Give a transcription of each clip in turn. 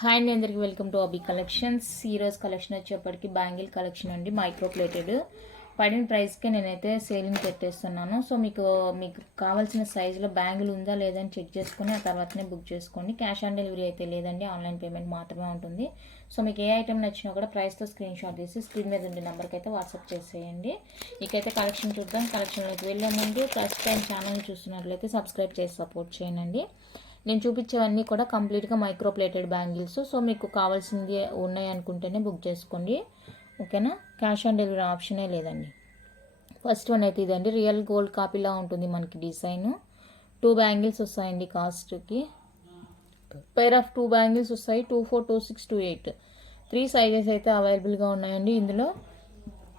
Hi అండి అందరికి welcome to అబీ collections. ఈరోజు కలెక్షన్ వచ్చేప్పటికి బ్యాంగిల్ కలెక్షన్ అండి మైక్రో ప్లేటెడ్ పడిన ప్రైస్కే నేనైతే సేలింగ్ పెట్టేస్తున్నాను. సో మీకు మీకు కావాల్సిన సైజులో బ్యాంగిల్ ఉందా లేదని చెక్ చేసుకుని ఆ తర్వాతనే బుక్ చేసుకోండి. క్యాష్ ఆన్ డెలివరీ అయితే లేదండి ఆన్లైన్ పేమెంట్ మాత్రమే ఉంటుంది. సో మీకు ఏ ఐటెం నచ్చినా కూడా ప్రైస్తో స్క్రీన్ షాట్ తీసి స్క్రీన్ మీద ఉండే నెంబర్కి అయితే వాట్సాప్ చేసేయండి. ఇకైతే కలెక్షన్ చూద్దాం. కలెక్షన్లోకి వెళ్ళే ముందు ఫస్ట్ టైం ఛానల్ చూస్తున్నట్లయితే సబ్స్క్రైబ్ చేసి సపోర్ట్ చేయండి. నేను చూపించేవన్నీ కూడా కంప్లీట్గా మైక్రో ప్లేటెడ్ బ్యాంగిల్స్. సో మీకు కావాల్సింది ఉన్నాయి అనుకుంటేనే బుక్ చేసుకోండి. ఓకేనా? క్యాష్ ఆన్ డెలివరీ ఆప్షనే లేదండి. ఫస్ట్ వన్ అయితే ఇదండి. రియల్ గోల్డ్ కాపీలా ఉంటుంది మనకి డిజైన్. టూ బ్యాంగిల్స్ వస్తాయండి కాస్ట్కి. పేర్ ఆఫ్ టూ బ్యాంగిల్స్ వస్తాయి. Two four two six two eight. Three sizes అయితే అవైలబుల్గా ఉన్నాయండి ఇందులో.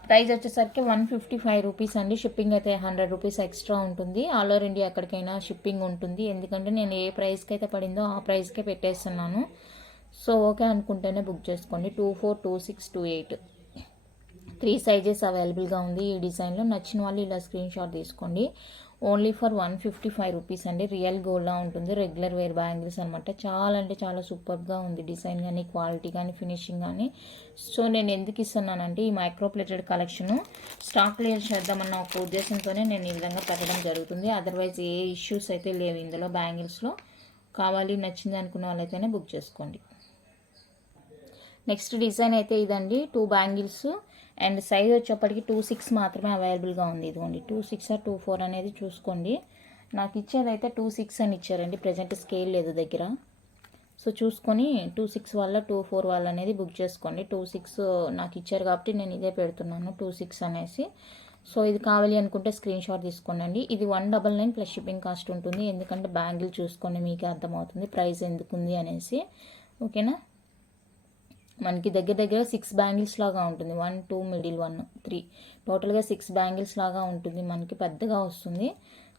ప్రైస్ వచ్చేసరికి వన్ ఫిఫ్టీ ఫైవ్ రూపీస్ అండి. షిప్పింగ్ అయితే హండ్రెడ్ రూపీస్ ఎక్స్ట్రా ఉంటుంది. ఆల్ ఓవర్ ఇండియా ఎక్కడికైనా షిప్పింగ్ ఉంటుంది. ఎందుకంటే నేను ఏ ప్రైస్కి అయితే పడిందో ఆ ప్రైస్కే పెట్టేస్తున్నాను. సో ఓకే అనుకుంటేనే బుక్ చేసుకోండి. Two four two six two eight three sizes అవైలబుల్గా ఉంది ఈ డిజైన్లో నచ్చిన వాళ్ళు ఇలా స్క్రీన్ షాట్ తీసుకోండి. Only for one fifty five rupees అండి. రియల్ గోల్డ్లా ఉంటుంది. రెగ్యులర్ వేర్ బ్యాంగిల్స్ అనమాట చాలా అంటే చాలా సూపర్గా ఉంది డిజైన్ కానీ క్వాలిటీ కానీ ఫినిషింగ్ కానీ. సో నేను ఎందుకు ఇస్తున్నానంటే ఈ మైక్రో ప్లేటెడ్ స్టాక్ క్లియర్ చేద్దామన్న ఒక ఉద్దేశంతోనే నేను ఈ విధంగా పెట్టడం జరుగుతుంది. అదర్వైజ్ ఏ ఇష్యూస్ అయితే లేవు ఇందులో బ్యాంగిల్స్లో. కావాలి నచ్చింది అనుకున్న వాళ్ళైతేనే బుక్ చేసుకోండి. నెక్స్ట్ డిజైన్ అయితే ఇదండి. టూ బ్యాంగిల్స్ అండ్ సైజ్ వచ్చేప్పటికి టూ సిక్స్ మాత్రమే అవైలబుల్గా ఉంది. ఇదిగోండి టూ సిక్స్ టూ ఫోర్ అనేది చూసుకోండి. నాకు ఇచ్చేది అయితే టూ సిక్స్ అని ఇచ్చారండి ప్రజెంట్ స్కేల్ లేదు దగ్గర. సో చూసుకొని టూ సిక్స్ వల్ల టూ ఫోర్ వాళ్ళ అనేది బుక్ చేసుకోండి. టూ సిక్స్ నాకు ఇచ్చారు కాబట్టి నేను ఇదే పెడుతున్నాను టూ సిక్స్ అనేసి. సో ఇది కావాలి అనుకుంటే స్క్రీన్ షాట్ తీసుకోండి ఇది one double nine plus shipping cost ఉంటుంది. ఎందుకంటే బ్యాంగిల్ చూసుకోండి మీకే అర్థమవుతుంది ప్రైస్ ఎందుకుంది అనేసి. ఓకేనా? మనకి దగ్గర దగ్గర సిక్స్ బ్యాంగిల్స్ లాగా ఉంటుంది. One two middle one three టోటల్గా సిక్స్ బ్యాంగిల్స్ లాగా ఉంటుంది. మనకి పెద్దగా వస్తుంది.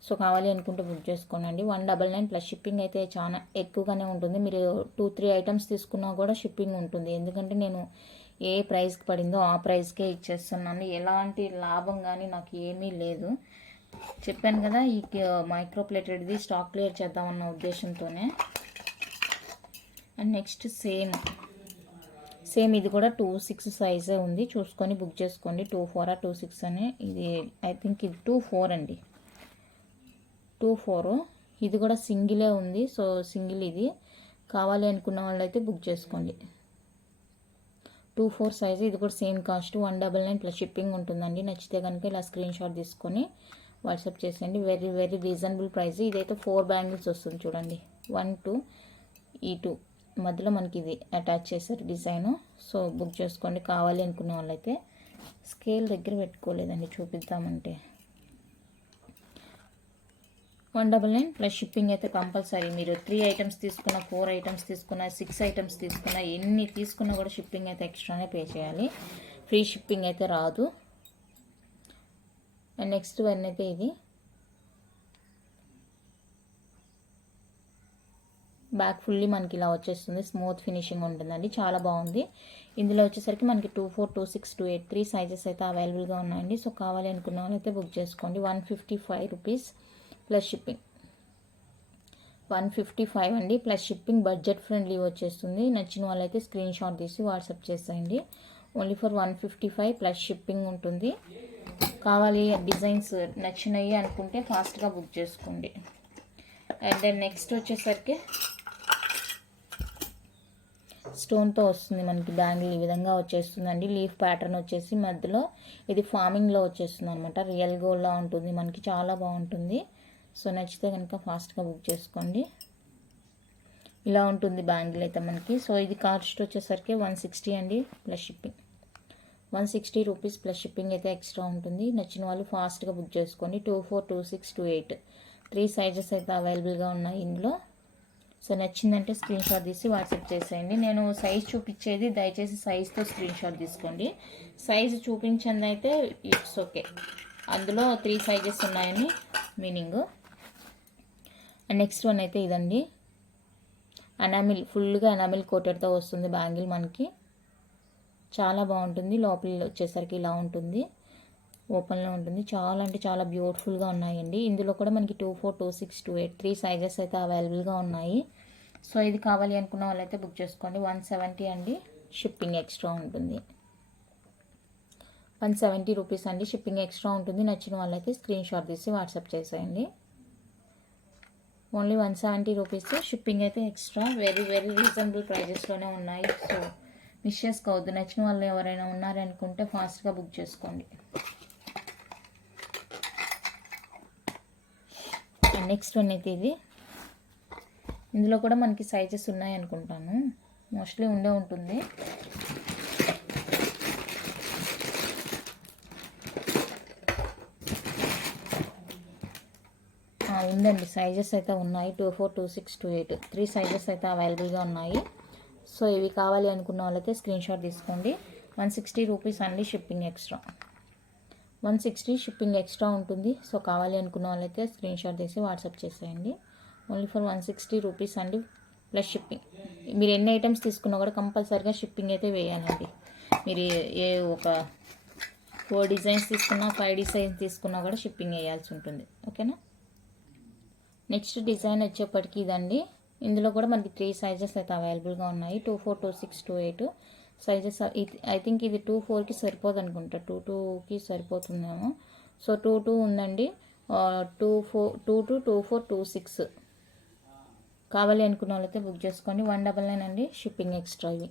సో కావాలి అనుకుంటే బుక్ చేసుకోనండి. One double nine plus shipping అయితే చాలా ఎక్కువగానే ఉంటుంది. మీరు టూ త్రీ ఐటమ్స్ తీసుకున్నా కూడా షిప్పింగ్ ఉంటుంది. ఎందుకంటే నేను ఏ ప్రైస్కి పడిందో ఆ ప్రైస్కే ఇచ్చేస్తున్నాను. ఎలాంటి లాభం కానీ నాకు ఏమీ లేదు. చెప్పాను కదా ఈ మైక్రో ప్లేటెడ్ది స్టాక్ క్లియర్ చేద్దామన్న ఉద్దేశంతోనే. అండ్ నెక్స్ట్ సేమ్ సేమ్ ఇది కూడా టూ సిక్స్ సైజే ఉంది. చూసుకొని బుక్ చేసుకోండి. టూ ఫోర్ ఆ టూ సిక్స్ అని ఇది ఐ థింక్ ఇది టూ ఫోర్ అండి. Two four. ఇది కూడా సింగిలే ఉంది. సో సింగిల్ ఇది. కావాలి అనుకున్న వాళ్ళు అయితే బుక్ చేసుకోండి. Two four size. ఇది కూడా same cost. One double nine plus shipping ఉంటుందండి. నచ్చితే కనుక ఇలా స్క్రీన్ షాట్ తీసుకొని వాట్సాప్ చేసేయండి. Very very reasonable price. ఇదైతే ఫోర్ బ్యాంగిల్స్ వస్తుంది చూడండి. వన్ టూ ఈ టూ. మధ్యలో మనకి ఇది అటాచ్ చేశారు డిజైను సో బుక్ చేసుకోండి. కావాలి అనుకునే వాళ్ళైతే స్కేల్ దగ్గర పెట్టుకోలేదండి. చూపిద్దామంటే. One double nine plus shipping అయితే కంపల్సరీ మీరు త్రీ ఐటమ్స్ తీసుకున్న ఫోర్ ఐటమ్స్ తీసుకున్న సిక్స్ ఐటమ్స్ తీసుకున్న ఎన్ని తీసుకున్నా కూడా షిప్పింగ్ అయితే ఎక్స్ట్రానే పే చేయాలి. ఫ్రీ షిప్పింగ్ అయితే రాదు. అండ్ నెక్స్ట్ వన్ అయితే ఇది. బ్యాక్ ఫుల్లీ మనకి ఇలా వచ్చేస్తుంది. స్మూత్ ఫినిషింగ్ ఉంటుందండి. చాలా బాగుంది. ఇందులో వచ్చేసరికి మనకి two four two six two eight three sizes అయితే అవైలబుల్గా ఉన్నాయండి. సో కావాలి అనుకున్న వాళ్ళైతే బుక్ చేసుకోండి. One fifty five rupees plus shipping one fifty five అండి. ప్లస్ షిప్పింగ్ బడ్జెట్ ఫ్రెండ్లీ వచ్చేస్తుంది. నచ్చిన వాళ్ళైతే స్క్రీన్ షాట్ తీసి వాట్సాప్ చేసేయండి. Only for one fifty five plus shipping ఉంటుంది. కావాలి డిజైన్స్ నచ్చినాయి అనుకుంటే ఫాస్ట్గా బుక్ చేసుకోండి. అండ్ దెన్ నెక్స్ట్ వచ్చేసరికి స్టోన్తో వస్తుంది మనకి బ్యాంగిల్ ఈ విధంగా వచ్చేస్తుందండి. లీఫ్ ప్యాటర్న్ వచ్చేసి మధ్యలో ఇది ఫార్మింగ్లో వచ్చేస్తుంది అనమాట రియల్ గోల్డ్లా ఉంటుంది. మనకి చాలా బాగుంటుంది. సో నచ్చితే కనుక ఫాస్ట్గా బుక్ చేసుకోండి. ఇలా ఉంటుంది బ్యాంగిల్ అయితే మనకి. సో ఇది కాస్ట్ వచ్చేసరికి వన్ సిక్స్టీ అండి plus shipping. One sixty rupees plus shipping అయితే ఎక్స్ట్రా ఉంటుంది. నచ్చిన వాళ్ళు ఫాస్ట్గా బుక్ చేసుకోండి. Two four two six two eight. Three sizes అయితే అవైలబుల్గా ఉన్నాయి ఇందులో. సో నచ్చిందంటే స్క్రీన్ షాట్ తీసి వాట్సాప్ చేసేయండి. నేను సైజ్ చూపించేది దయచేసి సైజ్తో స్క్రీన్ షాట్ తీసుకోండి. సైజ్ చూపించింది అయితే ఇట్స్ ఓకే. అందులో త్రీ సైజెస్ ఉన్నాయని మీనింగ్. నెక్స్ట్ వన్ అయితే ఇదండి. అనామిల్ ఫుల్గా అనామిల్ కోటెడ్తో వస్తుంది బ్యాంగిల్ మనకి. చాలా బాగుంటుంది. లోపల వచ్చేసరికి ఇలా ఉంటుంది. ఓపెన్లో ఉంటుంది. చాలా అంటే చాలా బ్యూటిఫుల్గా ఉన్నాయండి. ఇందులో కూడా మనకి two four two six two eight three sizes అయితే అవైలబుల్గా ఉన్నాయి. సో ఇది కావాలి అనుకున్న వాళ్ళైతే బుక్ చేసుకోండి. వన్ సెవెంటీ అండి. షిప్పింగ్ ఎక్స్ట్రా ఉంటుంది. వన్ సెవెంటీ రూపీస్ అండి. షిప్పింగ్ ఎక్స్ట్రా ఉంటుంది. నచ్చిన వాళ్ళైతే స్క్రీన్ షాట్ తీసి వాట్సాప్ చేసేయండి. Only one seventy rupees. Shipping అయితే ఎక్స్ట్రా. వెరీ వెరీ రీజనబుల్ ప్రైజెస్లోనే ఉన్నాయి. సో మిస్ చేసుకోవద్దు. నచ్చిన వాళ్ళు ఎవరైనా ఉన్నారనుకుంటే ఫాస్ట్గా బుక్ చేసుకోండి. నెక్స్ట్ వన్ అయితే ఇది. ఇందులో కూడా మనకి సైజెస్ ఉన్నాయి అనుకుంటాను. మోస్ట్లీ ఉండే ఉంటుంది. ఉందండి. సైజెస్ అయితే ఉన్నాయి. Two four two six two eight three sizes అయితే అవైలబుల్గా ఉన్నాయి. సో ఇవి కావాలి అనుకున్న వాళ్ళైతే స్క్రీన్ షాట్ తీసుకోండి. వన్ సిక్స్టీ రూపీస్ అండి shipping extra one sixty shipping extra ఉంటుంది. సో కావాలి అనుకున్న వాళ్ళైతే స్క్రీన్ షాట్ తీసి వాట్సాప్ చేసేయండి. Only for one sixty rupees అండి ప్లస్ షిప్పింగ్. మీరు ఎన్ని ఐటమ్స్ తీసుకున్నా కూడా కంపల్సరిగా షిప్పింగ్ అయితే వేయాలండి. మీరు ఏ- ఏ ఒక ఫోర్ డిజైన్స్ తీసుకున్నా ఫైవ్ డిజైన్స్ తీసుకున్నా కూడా షిప్పింగ్ వేయాల్సి ఉంటుంది. ఓకేనా? నెక్స్ట్ డిజైన్ వచ్చేప్పటికి ఇదండి. ఇందులో కూడా మనకి త్రీ సైజెస్ అయితే అవైలబుల్గా ఉన్నాయి. Two four two six two eight. Sizes I think ఇది టూ ఫోర్కి సరిపోదు అనుకుంటా టూ టూకి సరిపోతుందేమో. సో టూ టూ ఉందండి. Two four two two two four two six కావాలి అనుకున్న వాళ్ళైతే బుక్ చేసుకోండి. వన్ డబల్ నైన్ అండి. షిప్పింగ్ ఎక్స్ట్రా ఇవి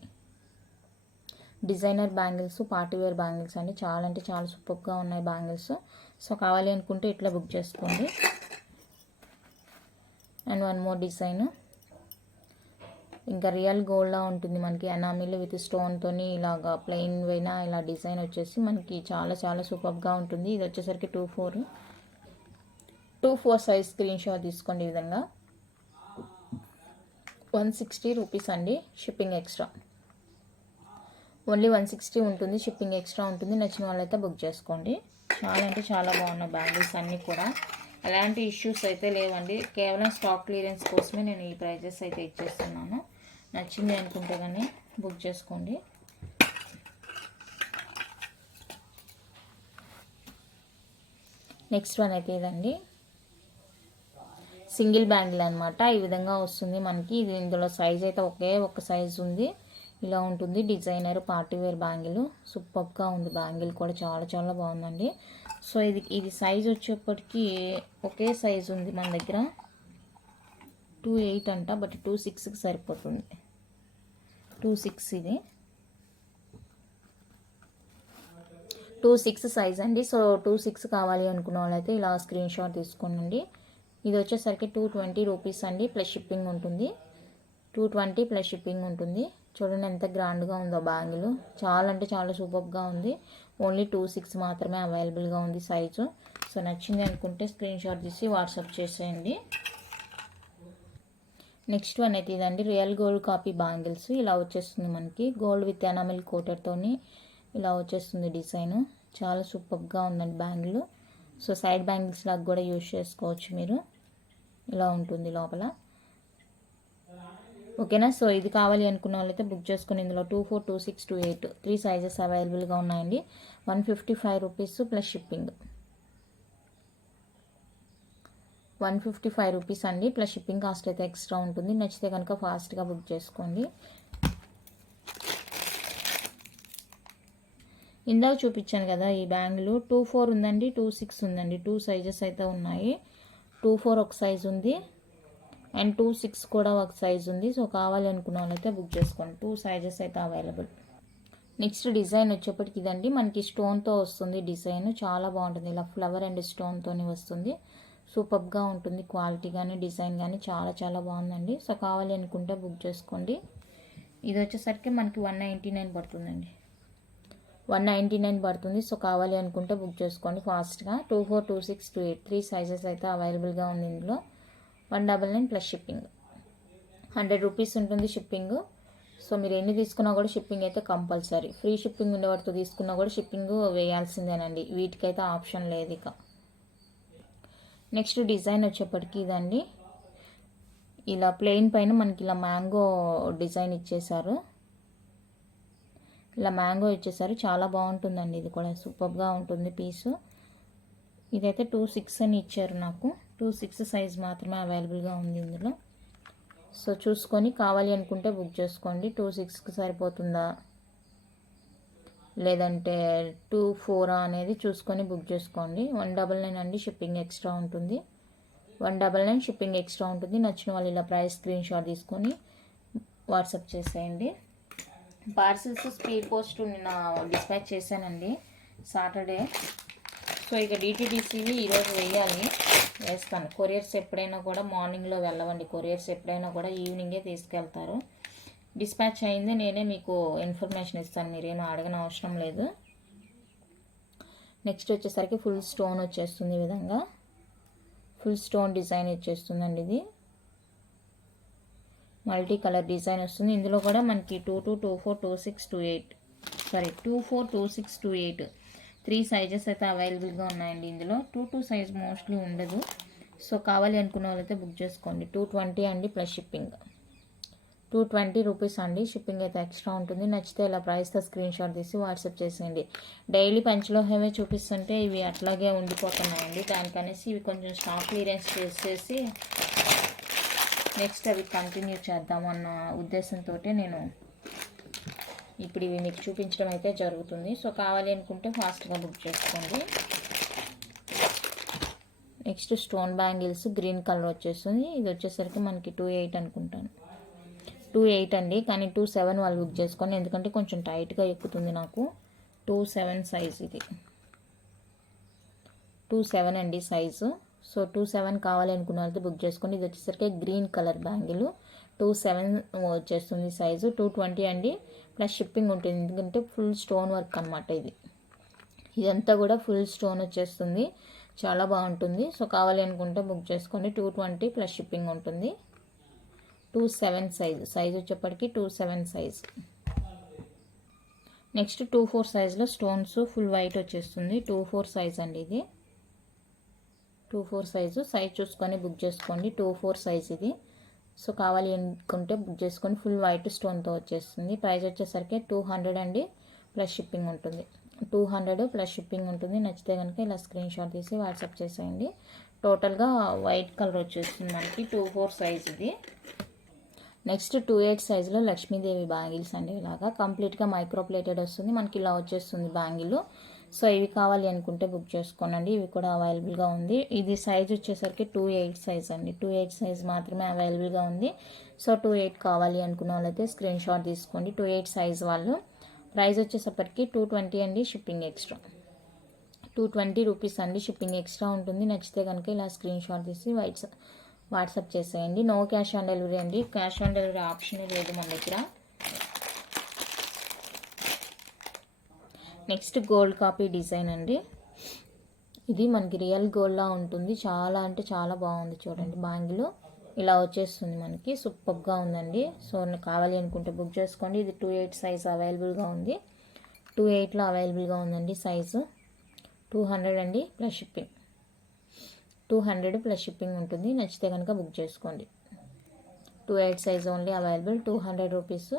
designer bangles party wear bangles అండి. చాలా అంటే చాలా సూపర్గా ఉన్నాయి బ్యాంగిల్స్ సో కావాలి అనుకుంటే ఇట్లా బుక్ చేసుకోండి. అండ్ వన్ మోర్ డిజైన్ ఇంకా రియల్ గోల్డ్లా ఉంటుంది మనకి అనామిల్ విత్ స్టోన్తో ఇలాగా ప్లెయిన్ అయినా ఇలా డిజైన్ వచ్చేసి మనకి చాలా చాలా సూపర్గా ఉంటుంది. ఇది వచ్చేసరికి two four two four size screen shot తీసుకోండి ఈ విధంగా. వన్ సిక్స్టీ రూపీస్ అండి shipping extra. Only one sixty ఉంటుంది షిప్పింగ్ ఎక్స్ట్రా ఉంటుంది. నచ్చిన వాళ్ళైతే బుక్ చేసుకోండి. చాలా అంటే చాలా బాగున్నాయి బ్యాంగిల్స్ అన్నీ కూడా. ఎలాంటి ఇష్యూస్ అయితే లేవండి. కేవలం స్టాక్ క్లియరెన్స్ కోసమే నేను ఈ ప్రైజెస్ అయితే ఇచ్చేస్తున్నాను. నచ్చింది అనుకుంటే కానీ బుక్ చేసుకోండి. నెక్స్ట్ వన్ అయితే ఇదండి. సింగిల్ బ్యాంగిల్ అనమాట ఈ విధంగా వస్తుంది మనకి. ఇది ఇందులో సైజ్ అయితే ఒకే ఒక సైజ్ ఉంది. ఇలా ఉంటుంది. డిజైనర్ పార్టీ వేర్ బ్యాంగిల్ సూపర్గా ఉంది. బ్యాంగిల్ కూడా చాలా చాలా బాగుందండి. సో ఇది ఇది సైజ్ వచ్చేప్పటికీ ఒకే సైజ్ ఉంది మన దగ్గర. టూ ఎయిట్ అంట బట్ టూ సిక్స్కి సరిపోతుంది. టూ సిక్స్ ఇది. టూ సిక్స్ సైజ్ అండి. సో టూ సిక్స్ కావాలి అనుకున్న వాళ్ళైతే ఇలా స్క్రీన్ షాట్ తీసుకోండి ఇది వచ్చేసరికి టూ ట్వంటీ రూపీస్ అండి. ప్లస్ షిప్పింగ్ ఉంటుంది. టూ ట్వంటీ ప్లస్ షిప్పింగ్ ఉంటుంది. చూడండి ఎంత గ్రాండ్గా ఉందో బ్యాంగిల్. చాలా అంటే చాలా సూపర్గా ఉంది. ఓన్లీ టూ సిక్స్ మాత్రమే అవైలబుల్గా ఉంది సైజు. సో నచ్చింది అనుకుంటే స్క్రీన్ షాట్ తీసి వాట్సాప్ చేసేయండి. నెక్స్ట్ వన్ అయితే ఇదండి. రియల్ గోల్డ్ కాపీ బ్యాంగిల్స్ ఇలా వచ్చేస్తుంది మనకి. గోల్డ్ విత్ ఎనామిల్ కోటర్తోని ఇలా వచ్చేస్తుంది డిజైన్ చాలా సూపర్గా ఉందండి బ్యాంగిల్ సో సైడ్ బ్యాంగిల్స్ లాగా కూడా యూజ్ చేసుకోవచ్చు మీరు. ఇలా ఉంటుంది లోపల. ఓకేనా సో ఇది కావాలి అనుకున్న వాళ్ళైతే బుక్ చేసుకుని ఇందులో two four two six two eight three sizes అవైలబుల్గా ఉన్నాయండి. One fifty five rupees plus shipping one fifty five rupees అండి. ప్లస్ షిప్పింగ్ కాస్ట్ అయితే ఎక్స్ట్రా ఉంటుంది. నచ్చితే కనుక ఫాస్ట్గా బుక్ చేసుకోండి. ఇందాక చూపించాను కదా ఈ బ్యాంగిల్. టూ ఫోర్ ఉందండి టూ సిక్స్ ఉందండి. టూ సైజెస్ అయితే ఉన్నాయి. టూ ఫోర్ ఒక సైజ్ ఉంది. అండ్ టూ సిక్స్ కూడా ఒక సైజ్ ఉంది. సో కావాలి అనుకున్న వాళ్ళైతే బుక్ చేసుకోండి. టూ సైజెస్ అయితే అవైలబుల్. నెక్స్ట్ డిజైన్ వచ్చేప్పటికి ఇదండి. మనకి స్టోన్తో వస్తుంది డిజైన్. చాలా బాగుంటుంది. ఇలా ఫ్లవర్ అండ్ స్టోన్తోని వస్తుంది. సూపర్గా ఉంటుంది. క్వాలిటీ కానీ డిజైన్ కానీ చాలా చాలా బాగుందండి. సో కావాలి అనుకుంటే బుక్ చేసుకోండి. ఇది వచ్చేసరికి మనకి వన్ నైంటీ నైన్ పడుతుందండి. వన్ నైంటీ నైన్ పడుతుంది. సో కావాలి అనుకుంటే బుక్ చేసుకోండి ఫాస్ట్గా. Two four two six two eight three sizes అయితే అవైలబుల్గా ఉంది ఇందులో. One double nine plus shipping. Hundred rupees ఉంటుంది షిప్పింగ్. సో మీరు ఎన్ని తీసుకున్నా కూడా షిప్పింగ్ అయితే కంపల్సరీ. ఫ్రీ షిప్పింగ్ ఉండేవాటితో తీసుకున్నా కూడా షిప్పింగ్ వేయాల్సిందేనండి. వీటికైతే ఆప్షన్ లేదు ఇక. నెక్స్ట్ డిజైన్ వచ్చేప్పటికి ఇదండి. ఇలా ప్లెయిన్ పైన మనకి ఇలా మ్యాంగో డిజైన్ ఇచ్చేసారు ఇలా మ్యాంగో ఇచ్చేసారు చాలా బాగుంటుందండి. ఇది కూడా సూపర్గా ఉంటుంది పీసు. ఇదైతే టూ సిక్స్ అని ఇచ్చారు నాకు. టూ సిక్స్ సైజ్ మాత్రమే అవైలబుల్గా ఉంది ఇందులో. సో చూసుకొని కావాలి అనుకుంటే బుక్ చేసుకోండి. టూ సిక్స్కి సరిపోతుందా? లేదంటే టూ ఫోరా అనేది చూసుకొని బుక్ చేసుకోండి. వన్ డబల్ నైన్ అండి షిప్పింగ్ ఎక్స్ట్రా ఉంటుంది. One double nine shipping extra ఉంటుంది. నచ్చిన వాళ్ళు ఇలా ప్రైస్ స్క్రీన్ షాట్ తీసుకొని వాట్సాప్ చేసేయండి. పార్సిల్స్ స్పీడ్ పోస్ట్ నిన్న డిస్పాచ్ చేశానండి సాటర్డే. సో ఇక డిటీడీసీవి ఈరోజు వేయాలి. వేస్తాను. కొరియర్స్ ఎప్పుడైనా కూడా మార్నింగ్లో వెళ్ళవండి. కొరియర్స్ ఎప్పుడైనా కూడా ఈవినింగే తీసుకెళ్తారు. డిస్పాచ్ అయింది నేనే మీకు ఇన్ఫర్మేషన్ ఇస్తాను. మీరేమో అడగన అవసరం లేదు. నెక్స్ట్ వచ్చేసరికి ఫుల్ స్టోన్ వచ్చేస్తుంది ఈ విధంగా. ఫుల్ స్టోన్ డిజైన్ వచ్చేస్తుందండి ఇది. మల్టీ కలర్ డిజైన్ వస్తుంది. ఇందులో కూడా మనకి two two two four two six two eight sorry two four two six two eight three sizes అయితే అవైలబుల్గా ఉన్నాయండి ఇందులో. టూ టూ సైజ్ మోస్ట్లీ ఉండదు. సో కావాలి అనుకున్న వాళ్ళైతే బుక్ చేసుకోండి. టూ ట్వంటీ అండి plus shipping two twenty rupees అండి. షిప్పింగ్ అయితే ఎక్స్ట్రా ఉంటుంది. నచ్చితే ఇలా ప్రైస్తో స్క్రీన్ షాట్ తీసి వాట్సాప్ చేసేయండి. డైలీ పంచలో చూపిస్తుంటే ఇవి అట్లాగే ఉండిపోతున్నాయండి. దానికనేసి ఇవి కొంచెం స్టాక్ క్లియరెన్స్ చేసేసి నెక్స్ట్ అవి కంటిన్యూ చేద్దామన్న ఉద్దేశంతో నేను ఇప్పుడు ఇవి మీకు చూపించడం అయితే జరుగుతుంది. సో కావాలి అనుకుంటే ఫాస్ట్గా బుక్ చేసుకోండి. Next stone bangles green colour వచ్చేస్తుంది. ఇది వచ్చేసరికి మనకి టూ ఎయిట్ అనుకుంటాను. టూ ఎయిట్ అండి కానీ టూ సెవెన్ వాళ్ళు బుక్ చేసుకోండి. ఎందుకంటే కొంచెం టైట్గా ఎక్కుతుంది నాకు. టూ సెవెన్ సైజ్ ఇది. టూ సెవెన్ అండి సైజు. సో టూ సెవెన్ కావాలి అనుకున్న వాళ్ళతో బుక్ చేసుకోండి. ఇది వచ్చేసరికి green colour bangle. Two seven వచ్చేస్తుంది సైజు. టూ ట్వంటీ అండి. ప్లస్ షిప్పింగ్ ఉంటుంది. ఎందుకంటే ఫుల్ స్టోన్ వర్క్ అనమాట ఇది. ఇదంతా కూడా ఫుల్ స్టోన్ వచ్చేస్తుంది. చాలా బాగుంటుంది. సో కావాలి అనుకుంటే బుక్ చేసుకోండి. టూ ట్వంటీ ప్లస్ షిప్పింగ్ ఉంటుంది. టూ సెవెన్ సైజు సైజ్ వచ్చేప్పటికి two seven size. Next two four సైజ్లో స్టోన్స్ ఫుల్ వైట్ వచ్చేస్తుంది. టూ ఫోర్ సైజ్ అండి ఇది. టూ ఫోర్ సైజు సైజ్ చూసుకొని బుక్ చేసుకోండి. టూ ఫోర్ సైజ్ ఇది. సో కావాలి అనుకుంటే బుక్ చేసుకొని ఫుల్ వైట్ స్టోన్తో వచ్చేస్తుంది. ప్రైస్ వచ్చేసరికి టూ హండ్రెడ్ అండి. ప్లస్ షిప్పింగ్ ఉంటుంది. టూ హండ్రెడ్ ప్లస్ షిప్పింగ్ ఉంటుంది. నచ్చితే కనుక ఇలా స్క్రీన్ షాట్ తీసి వాట్సాప్ చేసేయండి. టోటల్గా వైట్ కలర్ వచ్చేస్తుంది మనకి. టూ ఫోర్ సైజ్ ఇది. నెక్స్ట్ టూ ఎయిట్ సైజులో లక్ష్మీదేవి బ్యాంగిల్స్ అండి ఇలాగా. కంప్లీట్గా మైక్రోప్లేటెడ్ వస్తుంది. మనకి ఇలా వచ్చేస్తుంది బ్యాంగిల్. సో ఇవి కావాలి అనుకుంటే బుక్ చేసుకోనండి. ఇవి కూడా అవైలబుల్గా ఉంది. ఇది సైజ్ వచ్చేసరికి టూ ఎయిట్ సైజ్ అండి. టూ ఎయిట్ సైజ్ మాత్రమే అవైలబుల్గా ఉంది. సో టూ ఎయిట్ కావాలి అనుకున్న వాళ్ళైతే స్క్రీన్ షాట్ తీసుకోండి. టూ ఎయిట్ సైజ్ వాళ్ళు. ప్రైస్ వచ్చేసరికి టూ ట్వంటీ అండి shipping extra. Two twenty rupees అండి షిప్పింగ్ ఎక్స్ట్రా ఉంటుంది. నచ్చితే కనుక ఇలా స్క్రీన్ షాట్ తీసి వైట్స్ వాట్సాప్ చేసేయండి. నో క్యాష్ ఆన్ డెలివరీ అండి. క్యాష్ ఆన్ డెలివరీ ఆప్షన్ లేదు మన దగ్గర. నెక్స్ట్ గోల్డ్ కాపీ డిజైన్ అండి. ఇది మనకి రియల్ గోల్డ్లా ఉంటుంది. చాలా అంటే చాలా బాగుంది చూడండి. బ్యాంగిల్ ఇలా వచ్చేస్తుంది మనకి. సూపర్గా ఉందండి. సో కావాలి అనుకుంటే బుక్ చేసుకోండి. ఇది టూ ఎయిట్ సైజ్ అవైలబుల్గా ఉంది. టూ ఎయిట్లో అవైలబుల్గా ఉందండి సైజు టూ హండ్రెడ్ అండి plus shipping two hundred plus shipping ఉంటుంది. నచ్చితే కనుక బుక్ చేసుకోండి. Two eight size only available. Two hundred rupees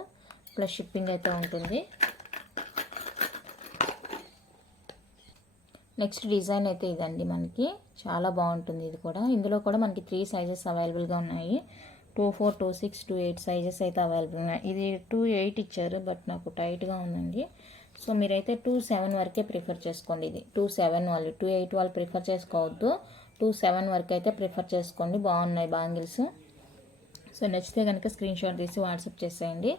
plus shipping అయితే ఉంటుంది. నెక్స్ట్ డిజైన్ అయితే ఇదండి మనకి. చాలా బాగుంటుంది ఇది కూడా. ఇందులో కూడా మనకి త్రీ సైజెస్ అవైలబుల్గా ఉన్నాయి. Two four two six two eight sizes అయితే అవైలబుల్ ఉన్నాయి. ఇది టూ ఎయిట్ ఇచ్చారు బట్ నాకు టైట్గా ఉందండి. సో మీరైతే టూ సెవెన్ వరకే ప్రిఫర్ చేసుకోండి ఇది. టూ సెవెన్ వాళ్ళు టూ ఎయిట్ వాళ్ళు ప్రిఫర్ చేసుకోవద్దు. టూ సెవెన్ వరకు అయితే ప్రిఫర్ చేసుకోండి. బాగున్నాయి బ్యాంగిల్స్. సో నచ్చితే కనుక స్క్రీన్ షాట్ తీసి వాట్సాప్ చేసేయండి.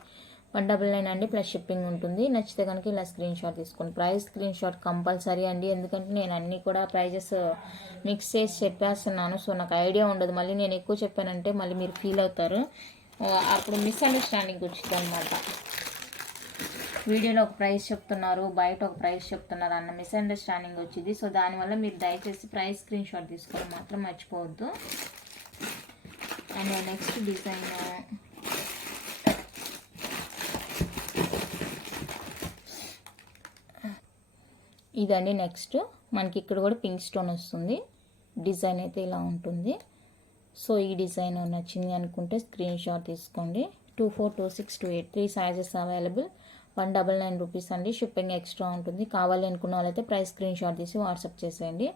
వన్ డబల్ నైన్ అండి ప్లస్ షిప్పింగ్ ఉంటుంది. నచ్చితే కనుక ఇలా స్క్రీన్ షాట్ తీసుకోండి. ప్రైస్ స్క్రీన్ షాట్ కంపల్సరీ అండి. ఎందుకంటే నేను అన్నీ కూడా ప్రైజెస్ మిక్స్ చేసి చెప్పేస్తున్నాను. సో నాకు ఐడియా ఉండదు. మళ్ళీ నేను ఎక్కువ చెప్పానంటే మళ్ళీ మీరు ఫీల్ అవుతారు. అప్పుడు మిస్అండర్స్టాండింగ్ వచ్చింది అనమాట వీడియోలో ఒక ప్రైస్ చెప్తున్నారు బయట ఒక ప్రైస్ చెప్తున్నారు అన్న మిస్అండర్స్టాండింగ్ వచ్చింది. సో దానివల్ల మీరు దయచేసి ప్రైస్ స్క్రీన్ షాట్ తీసుకోవడం మాత్రం మర్చిపోవద్దు. అండ్ నెక్స్ట్ డిజైన్ ఇదండి నెక్స్ట్ మనకి ఇక్కడ కూడా పింక్ స్టోన్ వస్తుంది. డిజైన్ అయితే ఇలా ఉంటుంది. సో ఈ డిజైన్ నచ్చింది అనుకుంటే స్క్రీన్ షాట్ తీసుకోండి. Two four two six two eight three sizes available one double nine rupees అండి. షిప్పింగ్ ఎక్స్ట్రా ఉంటుంది. కావాలి అనుకున్న వాళ్ళైతే ప్రైస్ స్క్రీన్ షాట్ తీసి వాట్సాప్ చేసేయండి.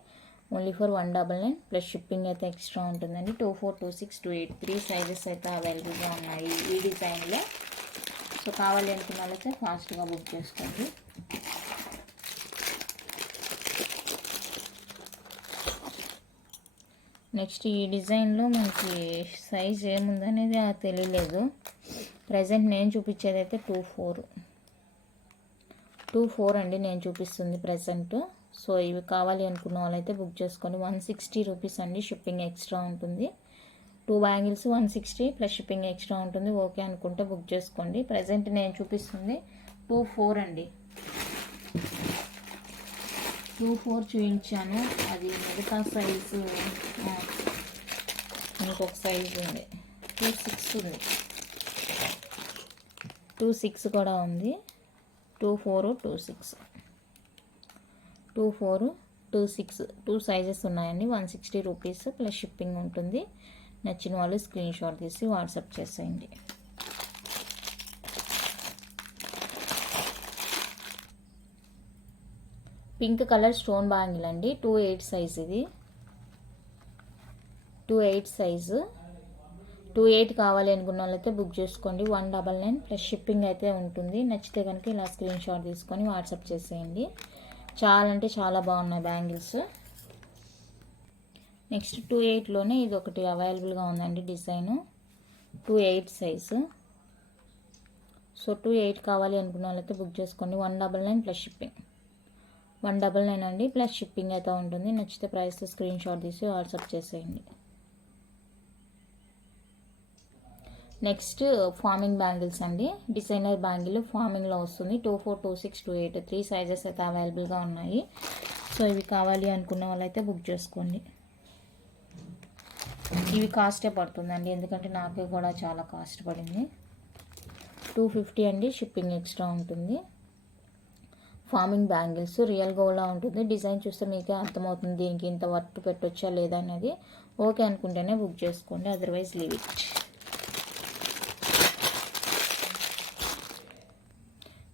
Only for one double nine plus shipping అయితే ఎక్స్ట్రా ఉంటుందండి. Two four two six two eight three sizes అయితే అవైలబుల్గా ఉన్నాయి ఈ డిజైన్లో. సో కావాలి అనుకున్న వాళ్ళైతే ఫాస్ట్గా బుక్ చేసుకోండి. నెక్స్ట్ ఈ డిజైన్లో మనకి సైజ్ ఏముందనేది తెలియలేదు. ప్రజెంట్ నేను చూపించేది అయితే టూ ఫోర్. టూ ఫోర్ అండి నేను చూపిస్తుంది ప్రజెంట్ సో ఇవి కావాలి అనుకున్న వాళ్ళైతే బుక్ చేసుకోండి. వన్ సిక్స్టీ రూపీస్ అండి షిప్పింగ్ ఎక్స్ట్రా ఉంటుంది. Two bangles one sixty plus shipping extra ఉంటుంది. ఓకే అనుకుంటే బుక్ చేసుకోండి. ప్రజెంట్ నేను చూపిస్తుంది టూ ఫోర్ అండి. టూ ఫోర్ చూపించాను. అది మిగతా సైజు ఇంకొక సైజు ఉంది. టూ సిక్స్ ఉంది. టూ సిక్స్ కూడా ఉంది. Two four two six two four two six two sizes ఉన్నాయండి. One sixty rupees plus shipping ఉంటుంది. నచ్చిన వాళ్ళు స్క్రీన్ షాట్ తీసి వాట్సాప్ చేసేయండి. పింక్ కలర్ స్టోన్ బ్యాంగిల్ అండి. టూ ఎయిట్ సైజ్ ఇది. Two eight size. Two eight కావాలి అనుకున్న వాళ్ళైతే బుక్ చేసుకోండి. One double nine plus shipping అయితే ఉంటుంది. నచ్చితే కనుక ఇలా స్క్రీన్ షాట్ తీసుకొని వాట్సాప్ చేసేయండి. చాలా అంటే చాలా బాగున్నాయి బ్యాంగిల్స్. నెక్స్ట్ టూ ఎయిట్లోనే ఇది ఒకటి అవైలబుల్గా ఉందండి design. Two eight size so two eight కావాలి అనుకున్న వాళ్ళైతే బుక్ చేసుకోండి. One double nine plus shipping. One double nine అండి. ప్లస్ షిప్పింగ్ అయితే ఉంటుంది. నచ్చితే ప్రైస్ స్క్రీన్ షాట్ తీసి వాట్సాప్ చేసేయండి. నెక్స్ట్ ఫార్మింగ్ బ్యాంగిల్స్ అండి. డిజైనర్ బ్యాంగిల్ ఫార్మింగ్లో వస్తుంది. Two four two six two eight three sizes అయితే అవైలబుల్గా ఉన్నాయి. సో ఇవి కావాలి అనుకున్న వాళ్ళైతే బుక్ చేసుకోండి. ఇవి కాస్టే పడుతుందండి. ఎందుకంటే నాకే కూడా చాలా కాస్ట్ పడింది. టూ ఫిఫ్టీ అండి. షిప్పింగ్ ఎక్స్ట్రా ఉంటుంది. ఫార్మింగ్ బ్యాంగిల్స్ రియల్ గోలా ఉంటుంది. డిజైన్ చూస్తే మీకే అర్థమవుతుంది. దీనికి ఇంత వర్క్ పెట్టొచ్చా లేదా అనేది. ఓకే అనుకుంటేనే బుక్ చేసుకోండి. Otherwise leave it.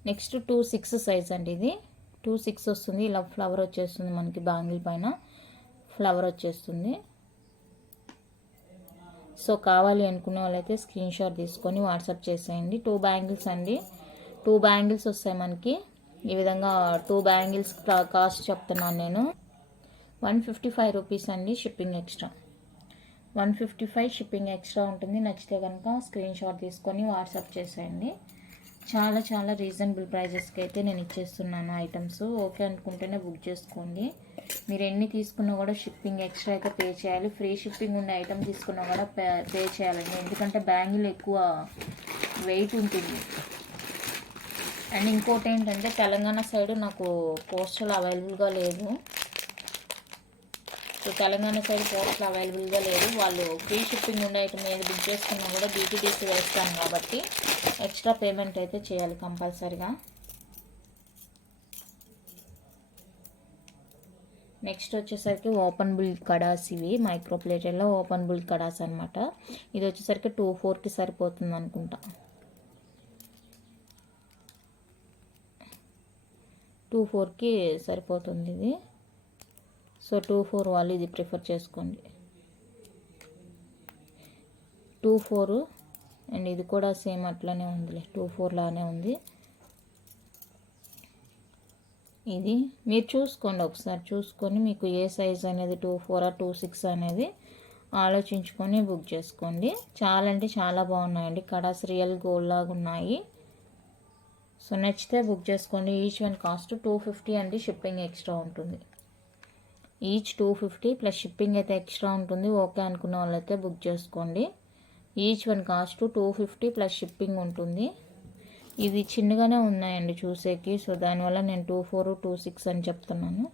Next two six size అండి ఇది. టూ సిక్స్ వస్తుంది. ఇలా ఫ్లవర్ వచ్చేస్తుంది మనకి బ్యాంగిల్ పైన. ఫ్లవర్ వచ్చేస్తుంది. సో కావాలి అనుకున్న వాళ్ళైతే స్క్రీన్ షాట్ తీసుకొని వాట్సాప్ చేసేయండి. టూ బ్యాంగిల్స్ అండి. టూ బ్యాంగిల్స్ వస్తాయి మనకి. ఈ విధంగా టూ బ్యాంగిల్స్ కాస్ట్ చెప్తున్నాను నేను. వన్ ఫిఫ్టీ ఫైవ్ రూపీస్ అండి shipping extra. One fifty five shipping extra ఉంటుంది. నచ్చితే కనుక స్క్రీన్ షాట్ తీసుకొని వాట్సాప్ చేసేయండి. చాలా చాలా రీజనబుల్ ప్రైజెస్కి అయితే నేను ఇచ్చేస్తున్నాను ఐటమ్స్ ఓకే అనుకుంటేనే బుక్ చేసుకోండి. మీరు ఎన్ని తీసుకున్నా కూడా షిప్పింగ్ ఎక్స్ట్రా అయితే పే చేయాలి. ఫ్రీ షిప్పింగ్ ఉండే ఐటమ్ తీసుకున్నా కూడా పే పే చేయాలండి. ఎందుకంటే బ్యాంగిల్ ఎక్కువ వెయిట్ ఉంటుంది. అండ్ ఇంకోటి ఏంటంటే తెలంగాణ సైడ్ నాకు పోస్టల్ అవైలబుల్గా లేదు. సో తెలంగాణ సైడ్ పోస్టల్ అవైలబుల్గా లేదు వాళ్ళు ఫ్రీ షిప్పింగ్ ఉండే ఐటమ్ ఏది బుక్ చేసుకున్నా కూడా డీటీడీసీ వేస్తాను కాబట్టి ఎక్స్ట్రా పేమెంట్ అయితే చేయాలి కంపల్సరిగా. నెక్స్ట్ వచ్చేసరికి ఓపెన్ బుల్ కడాస్ ఇవి. మైక్రో ప్లేటర్లో ఓపెన్ బుల్ కడాస్ అనమాట ఇది వచ్చేసరికి టూ ఫోర్కి సరిపోతుంది అనుకుంటా. టూ ఫోర్కి సరిపోతుంది ఇది. సో టూ ఫోర్ వాళ్ళు ఇది ప్రిఫర్ చేసుకోండి. టూ ఫోర్ అండ్ ఇది కూడా సేమ్ అట్లానే ఉందిలే టూ ఫోర్ లానే ఉంది. ఇది మీరు చూసుకోండి ఒకసారి చూసుకొని మీకు ఏ సైజ్ అనేది టూ ఫోర్ ఆ టూ సిక్స్ అనేది ఆలోచించుకొని బుక్ చేసుకోండి. చాలా అంటే చాలా బాగున్నాయండి కడాస్ రియల్ గోల్డ్ లాగా ఉన్నాయి. సో నచ్చితే బుక్ చేసుకోండి each one cost two fifty అండి షిప్పింగ్ ఎక్స్ట్రా ఉంటుంది. Each two fifty plus shipping అయితే ఎక్స్ట్రా ఉంటుంది. ఓకే అనుకున్న వాళ్ళైతే బుక్ చేసుకోండి. Each one cost two fifty plus shipping ఉంటుంది. ఇవి చిన్నగానే ఉన్నాయండి చూసేకి. సో దానివల్ల నేను టూ ఫోర్ టూ సిక్స్ అని చెప్తున్నాను.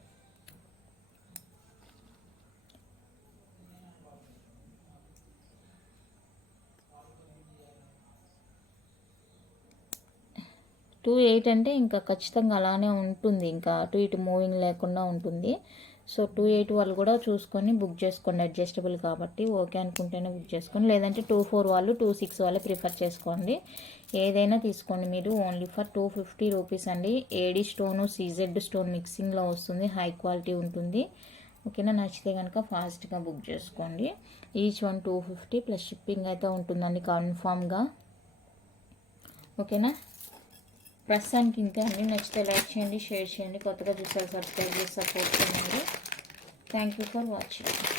టూ ఎయిట్ అంటే ఇంకా ఖచ్చితంగా అలానే ఉంటుంది. ఇంకా అటు ఇటు మూవింగ్ లేకుండా ఉంటుంది. సో టూ ఎయిట్ వాళ్ళు కూడా చూసుకొని బుక్ చేసుకోండి అడ్జస్టబుల్ కాబట్టి ఓకే అనుకుంటేనే బుక్ చేసుకోండి. లేదంటే టూ ఫోర్ వాళ్ళు టూ సిక్స్ వాళ్ళే ప్రిఫర్ చేసుకోండి. ఏదైనా తీసుకోండి మీరు only for two fifty rupees అండి. ఏడి స్టోను సీజెడ్ స్టోన్ మిక్సింగ్లో వస్తుంది. హై క్వాలిటీ ఉంటుంది. ఓకేనా? నచ్చితే కనుక ఫాస్ట్గా బుక్ చేసుకోండి. Each one two fifty plus shipping అయితే ఉంటుందండి కన్ఫామ్గా. ఓకేనా? ప్రస్తుతానికి ఇంతే అండి నచ్చితే లైక్ చేయండి షేర్ చేయండి కొత్తగా చూసారు సబ్స్క్రైబ్ చేసి సపోర్ట్ చేయండి. Thank you for watching